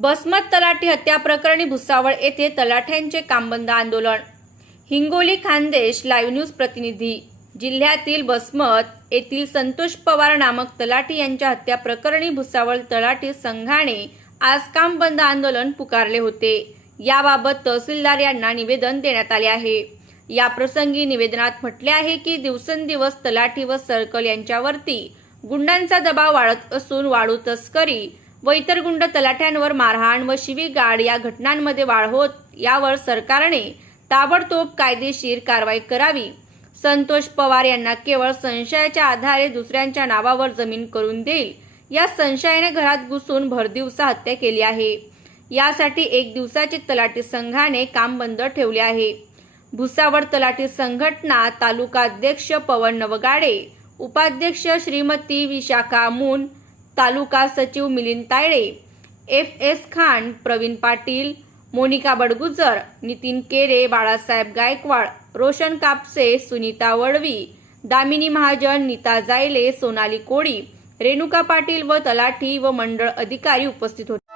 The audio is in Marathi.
बसमत तलाठी हत्या प्रकरणी भुसावळ येथे तलाठ्यांचे कामबंद आंदोलन. हिंगोली खानदेश लाईव्ह न्यूज प्रतिनिधी. जिल्ह्यातील बसमत येथील संतोष पवार नामक तलाठी यांच्या हत्या प्रकरणी भुसावळ तलाठी संघाने आज काम बंद आंदोलन पुकारले होते. याबाबत तहसीलदार यांना निवेदन देण्यात आले आहे. या प्रसंगी निवेदनात म्हटले आहे की दिवसेंदिवस तलाठी व सर्कल यांच्यावरती गुंडांचा दबाव वाढत असून वाळू तस्करी व इतर गुंड तलाठ्यांवर मारहाण व शिवीगाड या घटनांमध्ये वाढ होत यावर सरकारने ताबडतोब कायदेशीर कारवाई करावी. संतोष पवार यांना केवळ संशयाच्या आधारे दुसऱ्यांच्या नावावर जमीन करून देईल. या संशयाने घरात घुसून भरदिवसा हत्या केली आहे. यासाठी एक दिवसाचे तलाठी संघाने काम बंद ठेवले आहे. भुसावळ तलाठी संघटना तालुका अध्यक्ष पवन नवगाडे उपाध्यक्ष श्रीमती विशाखा मून तालुका सचिव मिलिंद तायडे एफ एस खान प्रवीण पाटील मोनिका बडगुजर नितीन केरे बाळासाहेब गायकवाड रोशन कापसे सुनीता वडवी दामिनी महाजन नीता जायले सोनाली कोळी रेणुका पाटील व तलाठी व मंडळ अधिकारी उपस्थित होते.